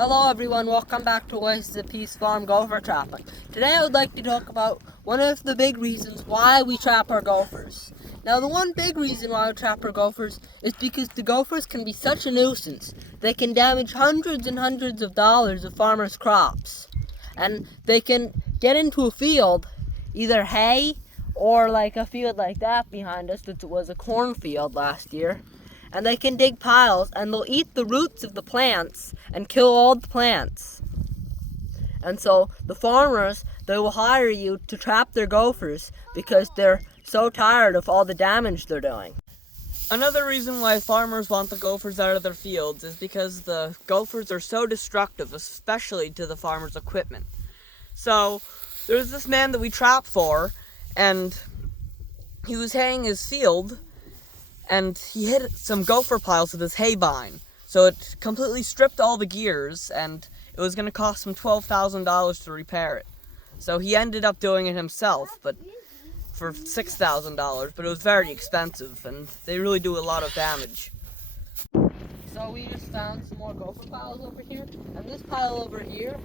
Hello everyone, welcome back to Oasis at Peace Farm Gopher Trapping. Today I would like to talk about one of the big reasons why we trap our gophers. Now the one big reason why we trap our gophers is because the gophers can be such a nuisance. They can damage hundreds and hundreds of dollars of farmers' crops. And they can get into a field, either hay or like a field like that behind us that was a cornfield last year. And they can dig piles and they'll eat the roots of the plants and kill all the plants. And so the farmers, they will hire you to trap their gophers because they're so tired of all the damage they're doing. Another reason why farmers want the gophers out of their fields is because the gophers are so destructive, especially to the farmers' equipment. So there's this man that we trap for, and he was haying his field, and he hit some gopher piles with his hay bine. So it completely stripped all the gears, and it was going to cost him $12,000 to repair it. So he ended up doing it himself, but for $6,000, but it was very expensive, and they really do a lot of damage. So we just found some more gopher piles over here, and this pile over here,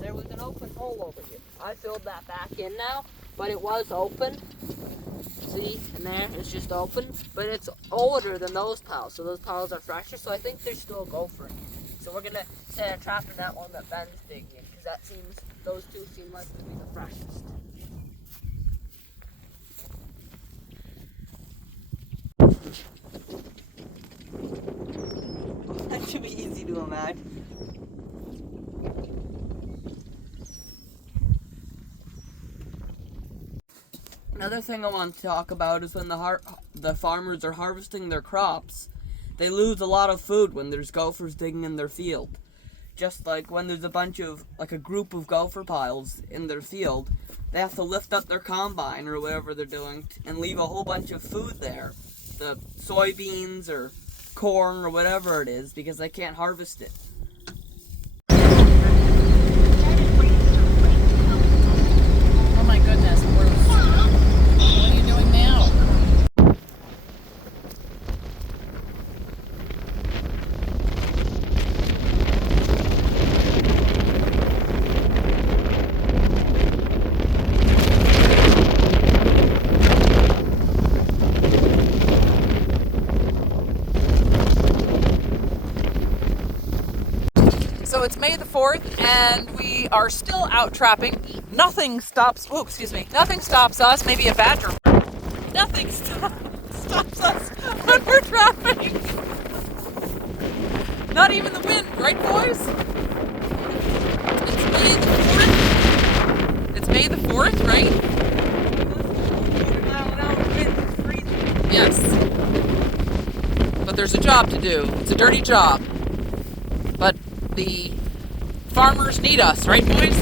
there was an open hole over here. I filled that back in now, but it was open. See, and there, it's just open, but it's older than those piles, so those piles are fresher, so I think there's still gopher in here. So we're gonna set a trap in that one that Ben's digging in, because those two seem like to be the freshest. That should be easy to imagine. Another thing I want to talk about is when the farmers are harvesting their crops, they lose a lot of food when there's gophers digging in their field. Just like when there's a group of gopher piles in their field, they have to lift up their combine or whatever they're doing and leave a whole bunch of food there. The soybeans or corn or whatever it is, because they can't harvest it. Oh my goodness, what are you doing now? So it's May the 4th and we are still out trapping. Nothing stops us, maybe a badger. Nothing stops us when we're trapping. Not even the wind, right boys? It's May the 4th, right? Yes. But there's a job to do. It's a dirty job. But the farmers need us, right boys?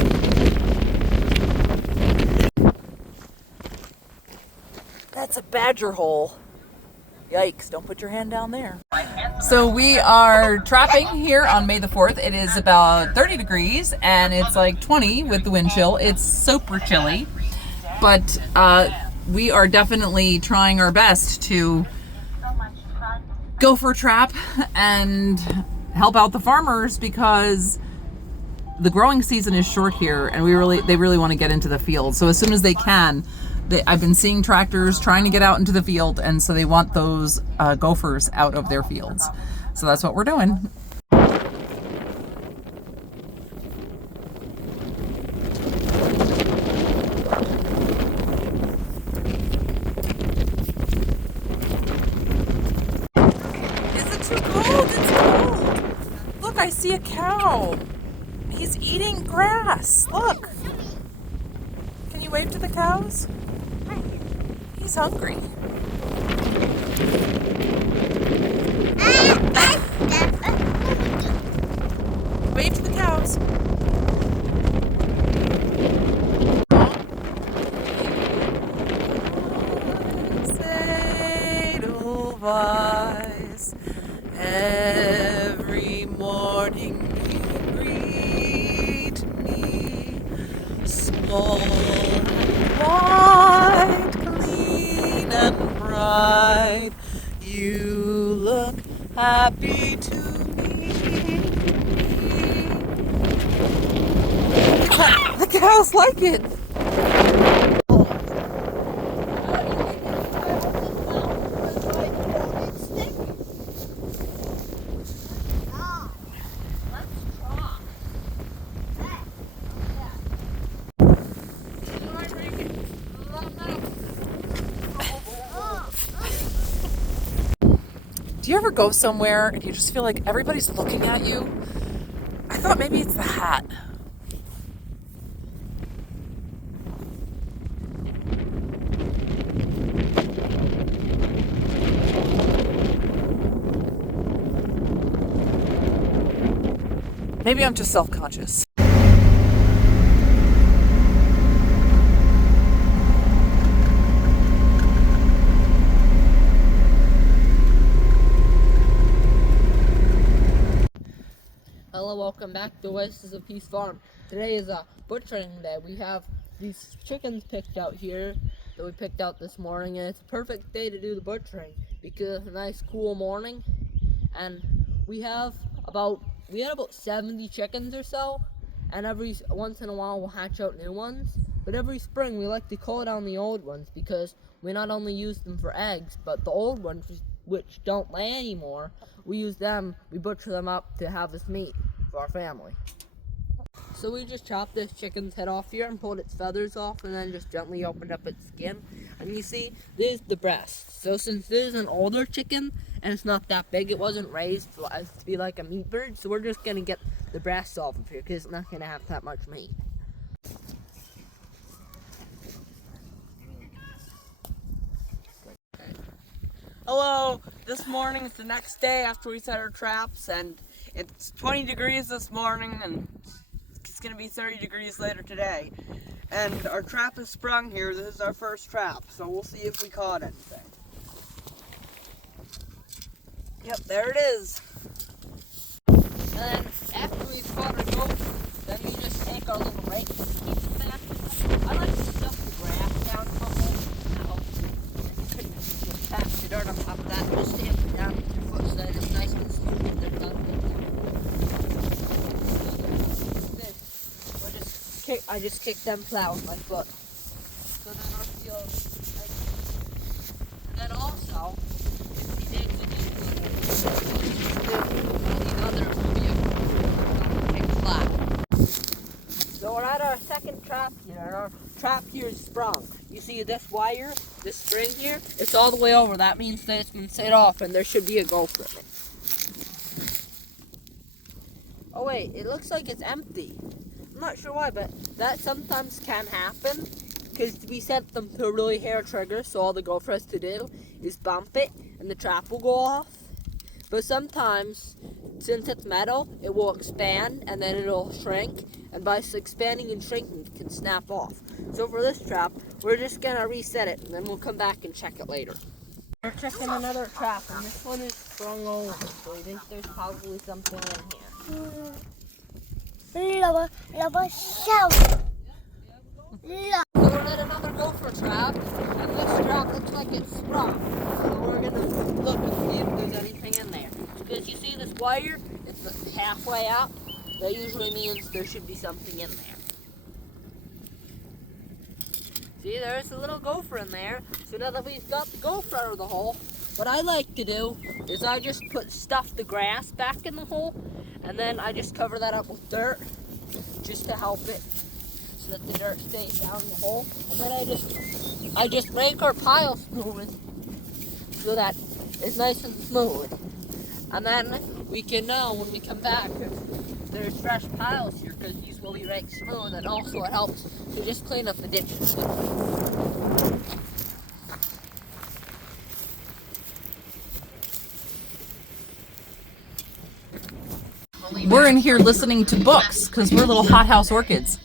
That's a badger hole. Yikes, don't put your hand down there. So we are trapping here on May the 4th. It is about 30 degrees and it's like 20 with the wind chill. It's super chilly, but we are definitely trying our best to gopher trap and help out the farmers because the growing season is short here and they really want to get into the field. So as soon as they can, I've been seeing tractors trying to get out into the field, and so they want those gophers out of their fields. So that's what we're doing. Is it too cold? It's cold. Look, I see a cow. He's eating grass. Look. Can you wave to the cows? He's hungry. Wave to the cows. Edelweiss, every morning you greet me, small and white, clean and bright, you look happy to meet me. the house like it. Do you ever go somewhere and you just feel like everybody's looking at you? I thought maybe it's the hat. Maybe I'm just self-conscious. Hello, welcome back to Oasis of Peace Farm. Today is a butchering day. We have these chickens picked out here that we picked out this morning, and it's a perfect day to do the butchering because it's a nice cool morning. And we had about 70 chickens or so, and every once in a while we'll hatch out new ones. But every spring we like to cull down the old ones because we not only use them for eggs, but the old ones which don't lay anymore, we butcher them up to have this meat for our family. So we just chopped this chicken's head off here and pulled its feathers off and then just gently opened up its skin. And you see, this is the breast. So since this is an older chicken and it's not that big, it wasn't raised to be like a meat bird, so we're just gonna get the breast off of here because it's not gonna have that much meat. Hello, this morning is the next day after we set our traps, and it's 20 degrees this morning, and it's going to be 30 degrees later today. And our trap is sprung here. This is our first trap, so we'll see if we caught anything. Yep, there it is. And then after we've caught our goat, then we just take our little rakes and keep them back. I like to stuff the grass down in the hole. Tap the dirt on top of that and just stamp it down with your foot so that it's nice and smooth and there's not a bit down. I just kick them plow with my foot. So then our field nice. And then also, if he digs it into all the other vehicles, kick flat. So we're at our second trap here, and our trap here is sprung. You see this wire, this string here, it's all the way over. That means that it's been set off and there should be a gopher in it. Oh wait, it looks like it's empty. I'm not sure why, but that sometimes can happen because we set them to a really hair trigger, so all the gopher has to do is bump it and the trap will go off. But sometimes, since it's metal, it will expand and then it'll shrink, and by expanding and shrinking it can snap off. So for this trap, we're just gonna reset it and then we'll come back and check it later. We're checking another trap, and this one is sprung over, so we think there's probably something in here. So we're at another gopher trap, and this trap looks like it's sprung. So we're gonna look and see if there's anything in there. Because you see this wire, it's halfway up. That usually means there should be something in there. See, there's a little gopher in there. So now that we've got the gopher out of the hole, what I like to do is I just stuff the grass back in the hole, and then I just cover that up with dirt just to help it so that the dirt stays down in the hole. And then I just make our pile smooth so that it's nice and smooth. And then we can know when we come back if there's fresh piles here, because these will be raked smooth, and also it helps to just clean up the ditches. We're in here listening to books because we're little hothouse orchids.